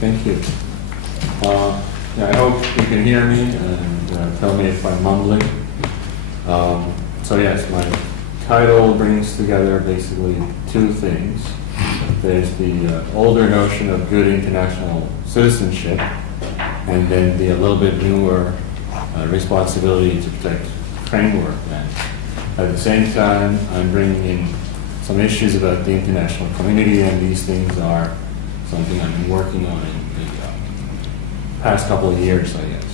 thank you. Yeah, I hope you can hear me and tell me if I'm mumbling. So yes, my title brings together basically two things. There's the older notion of good international citizenship, and then the a little bit newer responsibility to protect framework. And at the same time, I'm bringing in some issues about the international community, and these things are something I've been working on in the past couple of years, I guess.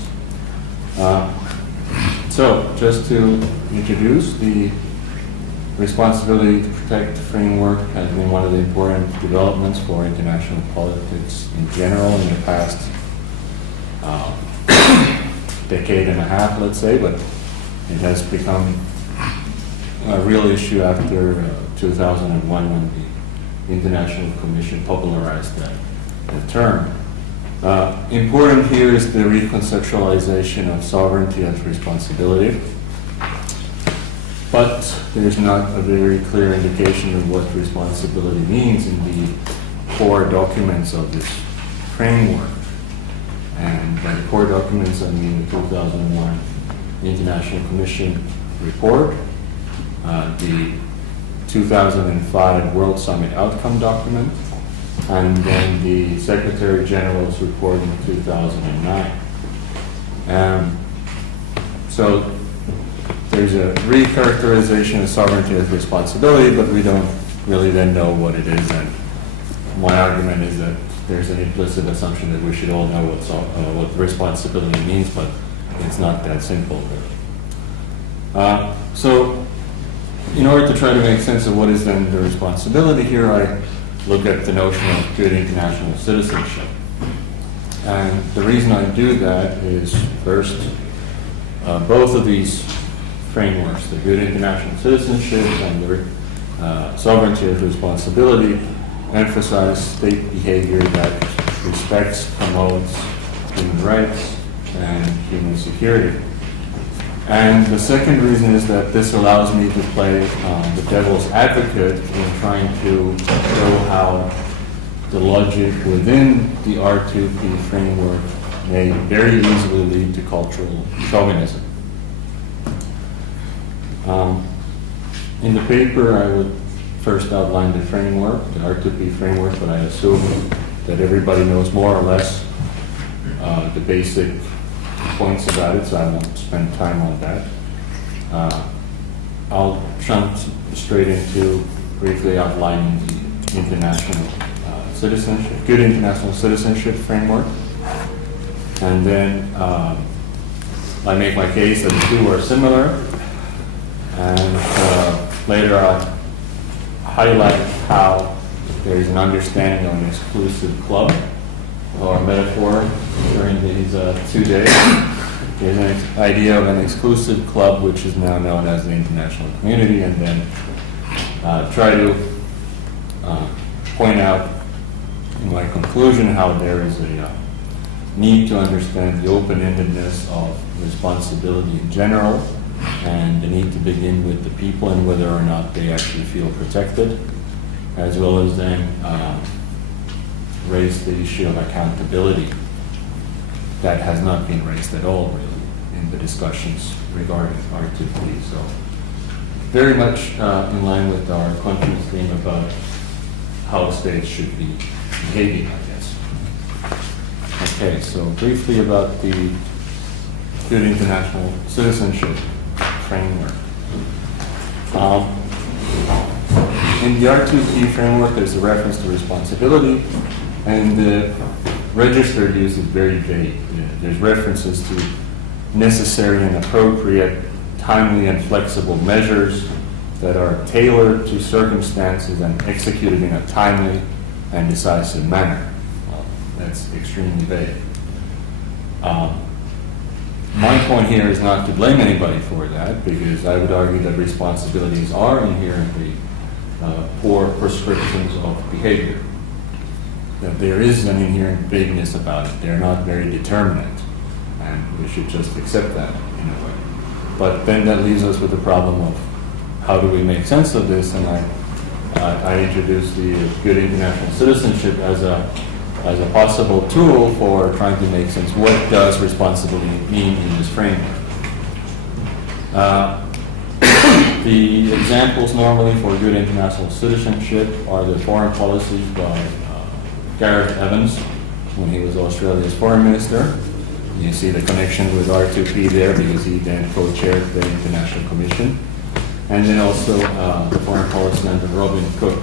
So, just to introduce, the responsibility to protect the framework has been one of the important developments for international politics in general in the past decade and a half, let's say, but it has become a real issue after 2001 when the International Commission popularized that term. Important here is the reconceptualization of sovereignty as responsibility, but there's not a very clear indication of what responsibility means in the core documents of this framework. And by the core documents, I mean the 2001 International Commission report, the 2005 World Summit Outcome document, and then the Secretary General's report in 2009. So there's a recharacterization of sovereignty as responsibility, but we don't really then know what it is. And my argument is that there's an implicit assumption that we should all know what responsibility means, but it's not that simple, really. So in order to try to make sense of what is then the responsibility here, I look at the notion of good international citizenship. And the reason I do that is, first, both of these frameworks, the good international citizenship and the sovereignty as responsibility, emphasize state behavior that respects, promotes human rights and human security. And the second reason is that this allows me to play the devil's advocate in trying to show how the logic within the R2P framework may very easily lead to cultural chauvinism. In the paper, I would first outline the framework, the R2P framework, but I assume that everybody knows more or less the basic points about it, so I won't spend time on that. I'll jump straight into briefly outlining the international citizenship, good international citizenship framework, and then I make my case that the two are similar, and later I'll highlight how there is an understanding of an exclusive club, or metaphor during these 2 days. There's an idea of an exclusive club, which is now known as the international community, and then try to point out in my conclusion how there is a need to understand the open-endedness of responsibility in general, and the need to begin with the people and whether or not they actually feel protected, as well as then raise the issue of accountability that has not been raised at all, really, in the discussions regarding R2P. So very much in line with our conscious theme about how states should be behaving, I guess. Okay, so briefly about the good international citizenship framework. In the R2P framework, there's a reference to responsibility, and the registered use is very vague. There's references to necessary and appropriate, timely and flexible measures that are tailored to circumstances and executed in a timely and decisive manner. Well, that's extremely vague. My point here is not to blame anybody for that, because I would argue that responsibilities are inherently poor prescriptions of behavior. That there is an inherent vagueness about it. They're not very determinate, and we should just accept that in a way. But then that leaves us with the problem of how do we make sense of this, and I introduced the good international citizenship as a as a possible tool for trying to make sense. What does responsibility mean in this framework? The examples normally for good international citizenship are the foreign policies by Gareth Evans when he was Australia's foreign minister. You see the connection with R2P there because he then co-chaired the International Commission. And then also the foreign policy under Robin Cook.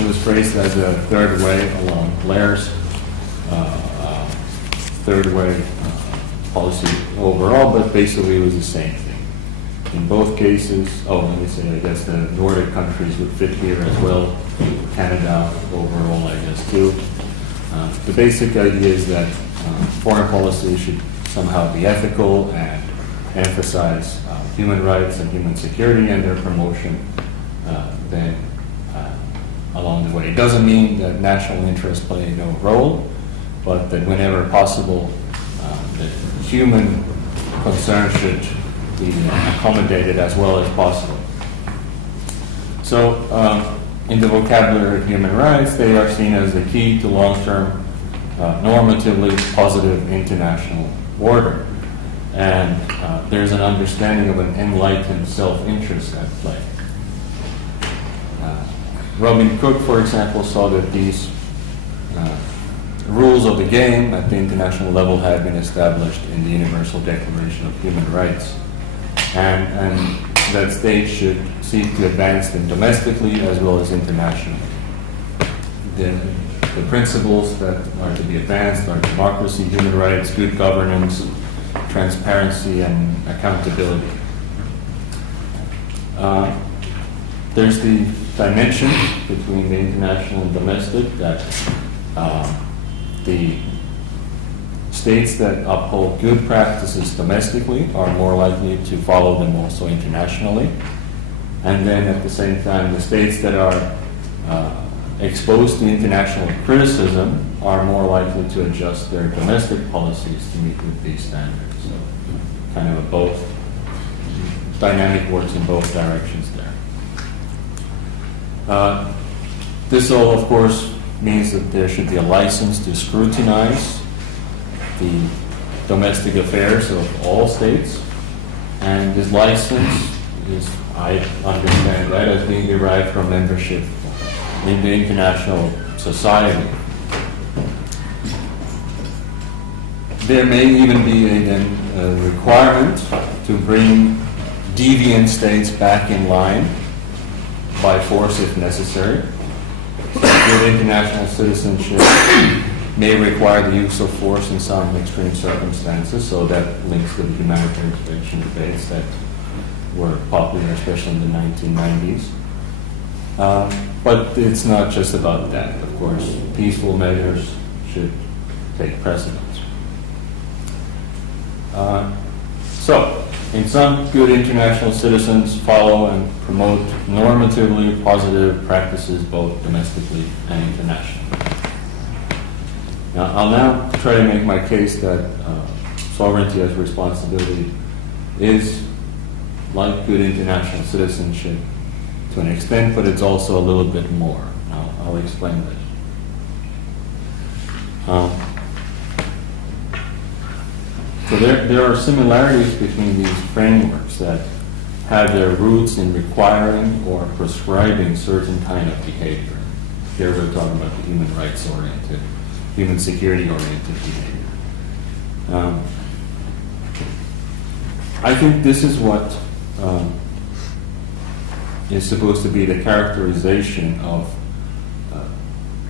It was phrased as a third way along Blair's third way policy overall, but basically it was the same thing. In both cases, let me say, I guess the Nordic countries would fit here as well. Canada overall, I guess, too. The basic idea is that foreign policy should somehow be ethical and emphasize human rights and human security and their promotion then along the way. It doesn't mean that national interests play no role, but that whenever possible, the human concern should be accommodated as well as possible. So in the vocabulary of human rights, they are seen as the key to long-term normatively positive international order. And there's an understanding of an enlightened self-interest at play. Robin Cook, for example, saw that these rules of the game at the international level had been established in the Universal Declaration of Human Rights. And that states should seek to advance them domestically as well as internationally. The principles that are to be advanced are democracy, human rights, good governance, transparency, and accountability. There's the dimension between the international and domestic that the states that uphold good practices domestically are more likely to follow them also internationally. And then at the same time, the states that are exposed to international criticism are more likely to adjust their domestic policies to meet with these standards. So kind of a both dynamic works in both directions there. This all, of course, means that there should be a license to scrutinize the domestic affairs of all states, and this license is, I understand that, as being derived from membership in the international society. There may even be a requirement to bring deviant states back in line by force if necessary. Good international citizenship may require the use of force in some extreme circumstances, so that links to the humanitarian intervention debates that were popular, especially in the 1990s. But it's not just about that, of course. Peaceful measures should take precedence. So, in sum, good international citizens follow and promote normatively positive practices both domestically and internationally. Now, I'll now try to make my case that sovereignty as responsibility is like good international citizenship to an extent, but it's also a little bit more. I'll explain this. So there are similarities between these frameworks that have their roots in requiring or prescribing certain kind of behavior. Here we're talking about the human rights-oriented, human security-oriented behavior. I think this is what is supposed to be the characterization of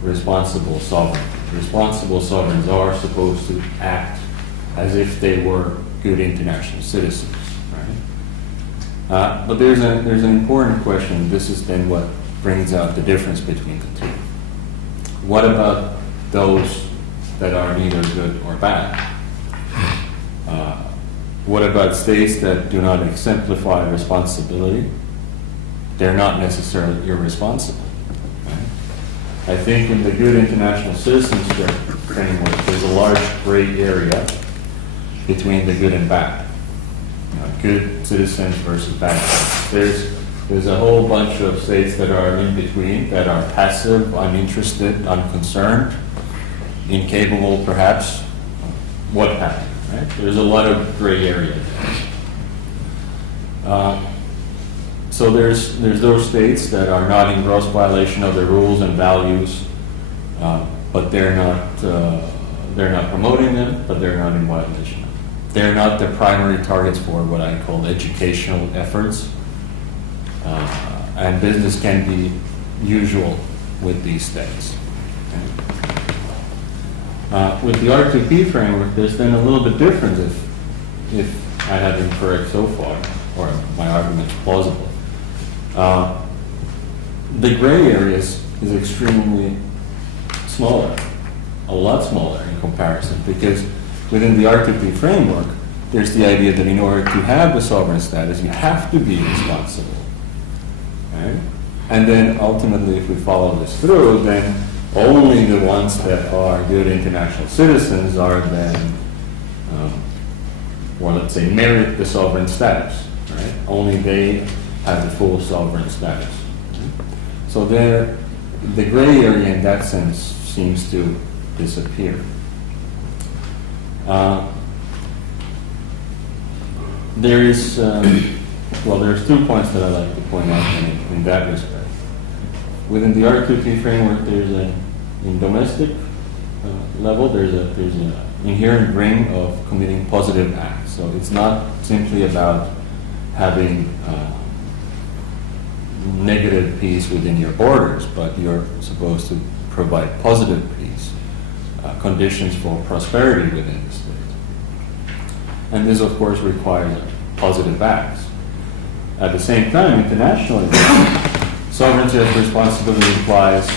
responsible sovereignty. Responsible sovereigns are supposed to act as if they were good international citizens, right? But there's an important question. This is then what brings out the difference between the two. What about those that are neither good or bad? What about states that do not exemplify responsibility? They're not necessarily irresponsible. Right? I think in the good international citizenship framework, there's a large gray area between the good and bad. Good citizens versus bad citizens. There's a whole bunch of states that are in between, that are passive, uninterested, unconcerned, incapable, perhaps. What happened? Right? There's a lot of gray area there. So there's those states that are not in gross violation of their rules and values, but they're not promoting them, but they're not in violation. They're not the primary targets for what I call educational efforts, and business can be usual with these states. Okay. With the R2P framework, there's been a little bit different if I have been correct so far, or my argument is plausible. The gray areas is extremely smaller, a lot smaller in comparison, because within the R2P framework, there's the idea that in order to have the sovereign status, you have to be responsible. Right? And then ultimately, if we follow this through, then only the ones that are good international citizens are then, or let's say, merit the sovereign status. Right? Only they have the full sovereign status. Right? So the gray area in that sense seems to disappear. There is, there's 2 points that I'd like to point out in that respect. Within the R2P framework, there's in domestic level, there's an inherent ring of committing positive acts. So it's not simply about having negative peace within your borders, but you're supposed to provide positive peace, conditions for prosperity within the state. And this, of course, requires positive acts. At the same time, internationally, sovereignty as responsibility implies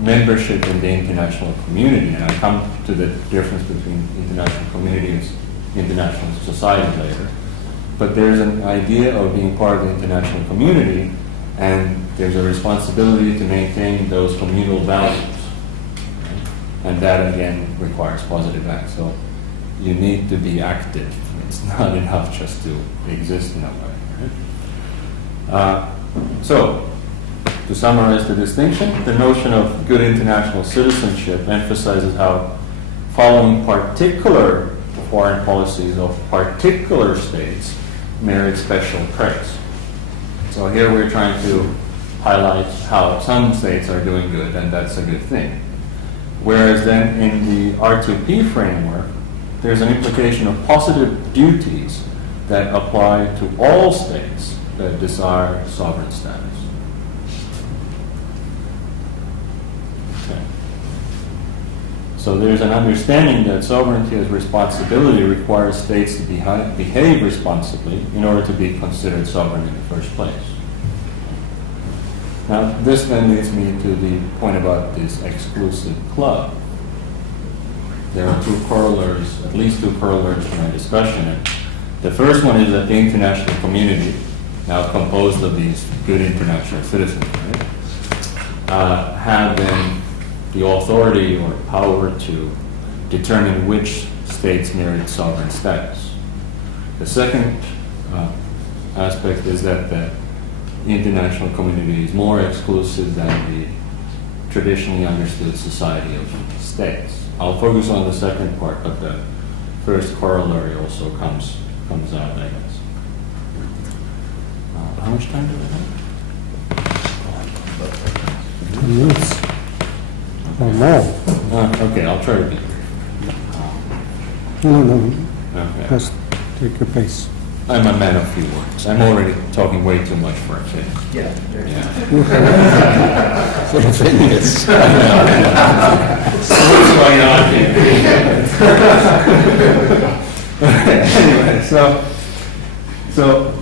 membership in the international community. And I come to the difference between international communities, international society later. But there's an idea of being part of the international community, and there's a responsibility to maintain those communal values. Right? And that, again, requires positive acts. So you need to be active. It's not enough just to exist in a way. Right? So, to summarize the distinction, the notion of good international citizenship emphasizes how following particular foreign policies of particular states merit special praise. So here we're trying to highlight how some states are doing good, and that's a good thing. Whereas then in the R2P framework, there's an implication of positive duties that apply to all states that desire sovereign status. Okay. So there's an understanding that sovereignty as responsibility requires states to behave responsibly in order to be considered sovereign in the first place. Now, this then leads me to the point about this exclusive club. There are two corollaries, at least two corollaries to my discussion. And the first one is that the international community, now composed of these good international citizens, right, have then the authority or power to determine which states merit sovereign status. The second aspect is that the international community is more exclusive than the traditionally understood society of states. I'll focus on the second part, but the first corollary also comes out, I guess. How much time do we have? 10 minutes. Or more. Okay, I'll try to be brief. No. Okay. Just take your pace. I'm a man of few words. I'm already talking way too much for a kid. Yeah. For the 10 minutes. What's going on here? Anyway, so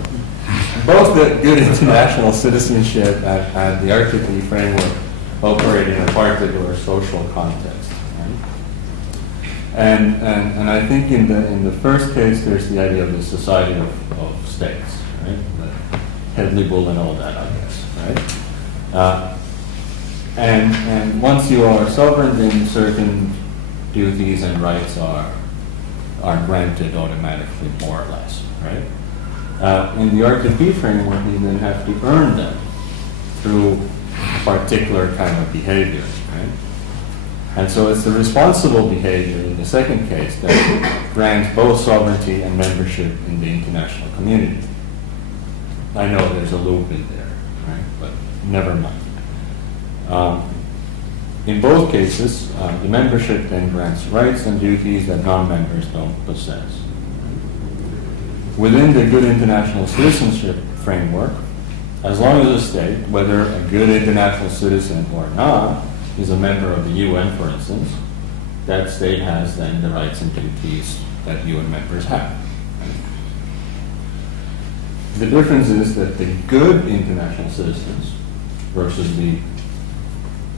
both the good international citizenship and the R2P framework operate in a particular social context. Right? And I think in the first case, there's the idea of the society of states, right? The Headley Bull and all that, I guess, right? And once you are sovereign, then certain duties and rights are granted automatically, more or less, right? In the R2P framework, you then have to earn them through a particular kind of behavior, right? And so it's the responsible behavior in the second case that grants both sovereignty and membership in the international community. I know there's a loop in there, right? But never mind. In both cases, the membership then grants rights and duties that non-members don't possess. Within the good international citizenship framework, as long as a state, whether a good international citizen or not, is a member of the UN, for instance, that state has then the rights and duties that UN members have. The difference is that the good international citizens versus the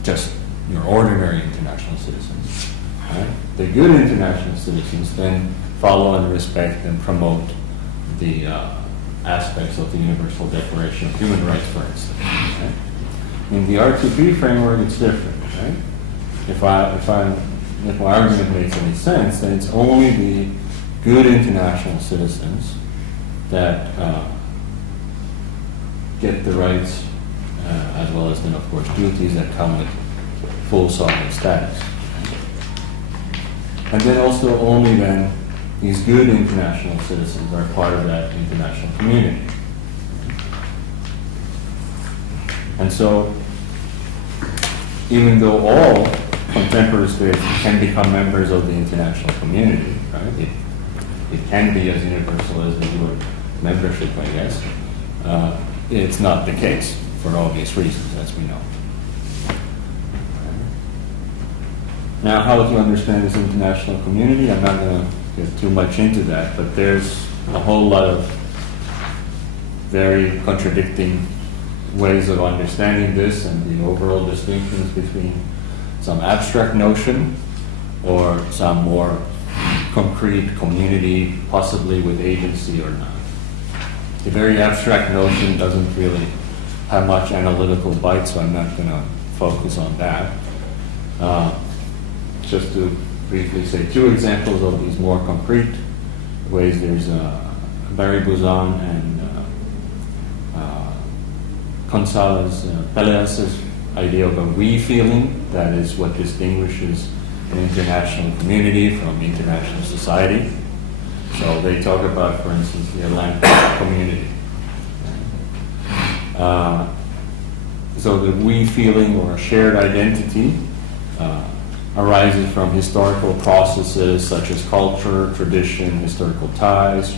just your ordinary international citizens, right? The good international citizens then follow and respect and promote the aspects of the Universal Declaration of Human Rights, for instance. Right? In the R2P framework, it's different. Right? If my argument makes any sense, then it's only the good international citizens that get the rights, as well as then, of course, duties that come with full sovereign status. And then also only then these good international citizens are part of that international community. And so, even though all contemporary states can become members of the international community, right? It can be as universal as the UN membership, I guess. It's not the case for obvious reasons, as we know. Now, how to understand this international community? I'm not going to get too much into that, but there's a whole lot of very contradicting ways of understanding this and the overall distinctions between some abstract notion or some more concrete community, possibly with agency or not. The very abstract notion doesn't really have much analytical bite, so I'm not going to focus on that. Just to briefly say two examples of these more concrete ways, there's Barry Buzan and Gonzalez Peleas' idea of a we feeling. That is what distinguishes an international community from international society. So they talk about, for instance, the Atlantic community. So the we feeling or shared identity arises from historical processes such as culture, tradition, historical ties,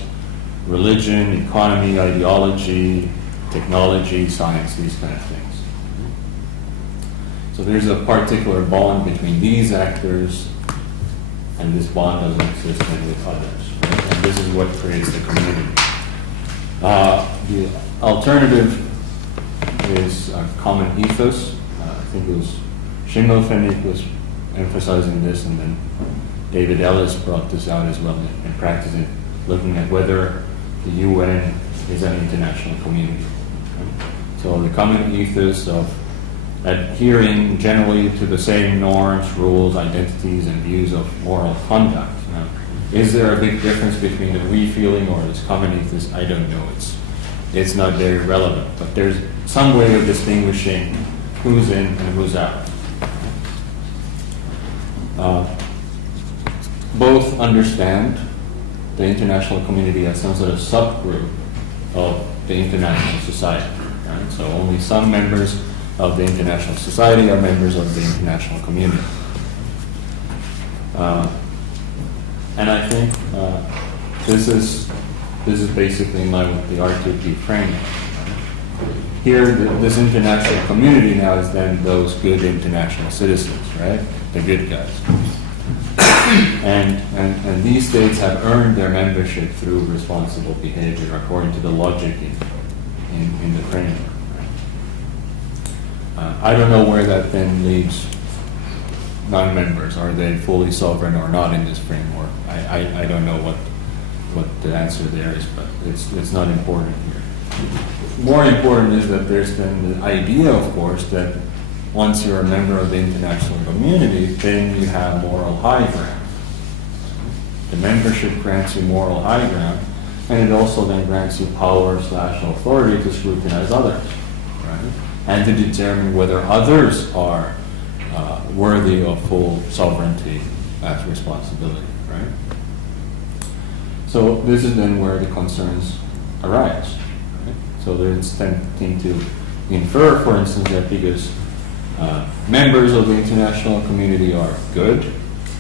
religion, economy, ideology, technology, science, these kind of things. So there's a particular bond between these actors, and this bond doesn't exist then with others. Right? And this is what creates the community. The alternative is a common ethos. I think it was Schimmelpfennig was emphasizing this, and then David Ellis brought this out as well in practice, looking at whether the UN is an international community. So the common ethos of adhering generally to the same norms, rules, identities, and views of moral conduct. Is there a big difference between the we feeling or this common ethos? I don't know. It's not very relevant, but there's some way of distinguishing who's in and who's out. Both understand the international community as some sort of subgroup of the international society. Right? So only some members of the international society are members of the international community. And I think this is basically in line with the R2P framework. Here, this international community now is then those good international citizens, right? The good guys. And these states have earned their membership through responsible behavior according to the logic in the framework. I don't know where that then leaves non-members. Are they fully sovereign or not in this framework? I don't know what the answer there is, but it's not important here. More important is that there's then the idea, of course, that once you're a member of the international community, then you have moral high ground. The membership grants you moral high ground, and it also then grants you power/authority to scrutinize others, right? And to determine whether others are worthy of full sovereignty as responsibility, right? So this is then where the concerns arise. Right? So there's tempting to infer, for instance, that because members of the international community are good,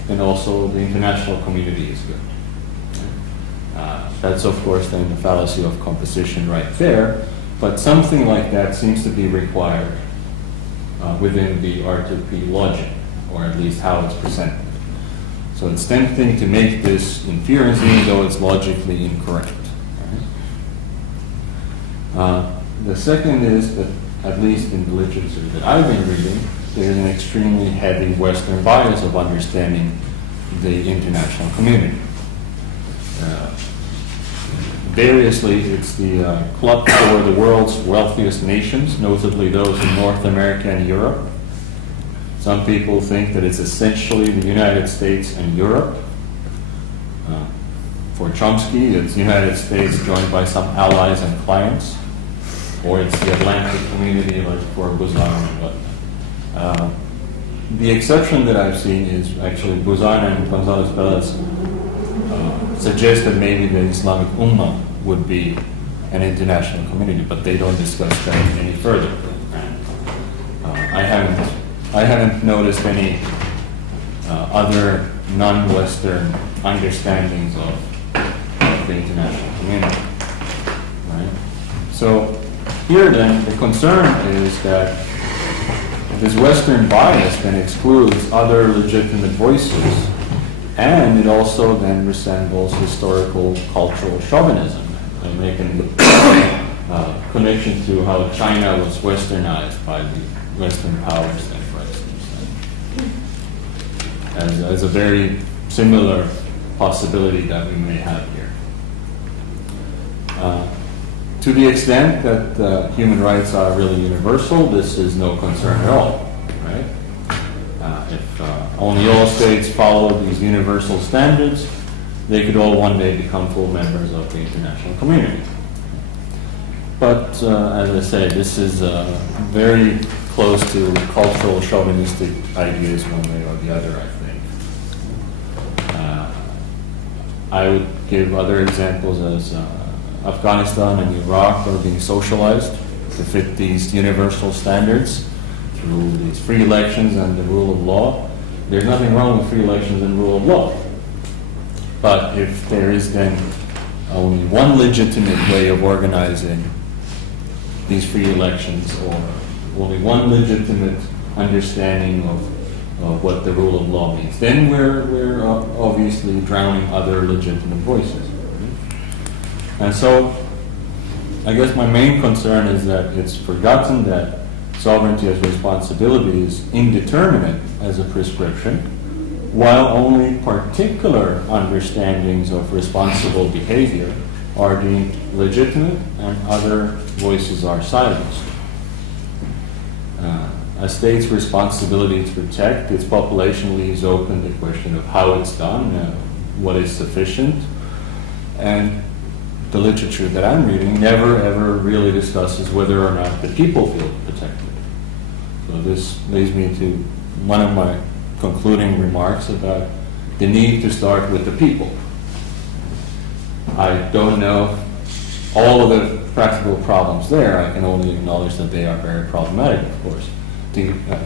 then also the international community is good. That's, of course, then the fallacy of composition right there, but something like that seems to be required within the R2P logic, or at least how it's presented. So it's tempting to make this inference even though it's logically incorrect. Right? The second is that, at least in the literature that I've been reading, there's an extremely heavy Western bias of understanding the international community. Variously, it's the club for the world's wealthiest nations, notably those in North America and Europe. Some people think that it's essentially the United States and Europe. For Chomsky, it's United States joined by some allies and clients, or it's the Atlantic community like for Busan and whatnot. The exception that I've seen is actually Busan and Gonzalez Velez suggest that maybe the Islamic Ummah would be an international community, but they don't discuss that any further. I haven't noticed any other non-Western understandings of the international community. Right? So here then, the concern is that this Western bias then excludes other legitimate voices, and it also then resembles historical cultural chauvinism. And making the connection to how China was westernized by the Western powers then, for instance, as a very similar possibility that we may have here. To the extent that human rights are really universal, this is no concern at all, right? If only all states follow these universal standards, they could all one day become full members of the international community. But as I say, this is very close to cultural chauvinistic ideas one way or the other, I think. I would give other examples as Afghanistan and Iraq are being socialized to fit these universal standards through these free elections and the rule of law. There's nothing wrong with free elections and rule of law. But if there is then only one legitimate way of organizing these free elections, or only one legitimate understanding of what the rule of law means, then we're obviously drowning other legitimate voices. And so I guess my main concern is that it's forgotten that sovereignty as responsibility is indeterminate as a prescription, while only particular understandings of responsible behavior are deemed legitimate and other voices are silenced. A state's responsibility to protect its population leaves open the question of how it's done, what is sufficient, and the literature that I'm reading never ever really discusses whether or not the people feel protected. So this leads me to one of my concluding remarks about the need to start with the people. I don't know all of the practical problems there. I can only acknowledge that they are very problematic, of course.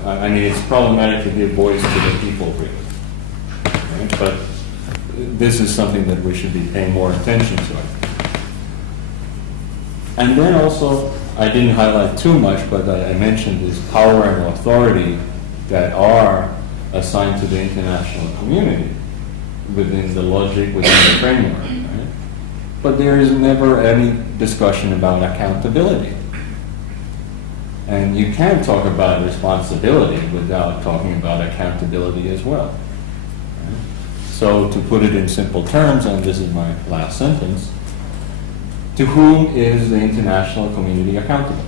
I mean, it's problematic to give voice to the people, really. Right? But this is something that we should be paying more attention to. And then also, I didn't highlight too much, but I mentioned this power and authority that are assigned to the international community within the logic, within the framework. Right? But there is never any discussion about accountability. And you can't talk about responsibility without talking about accountability as well. Right? So to put it in simple terms, and this is my last sentence, to whom is the international community accountable?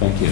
Thank you.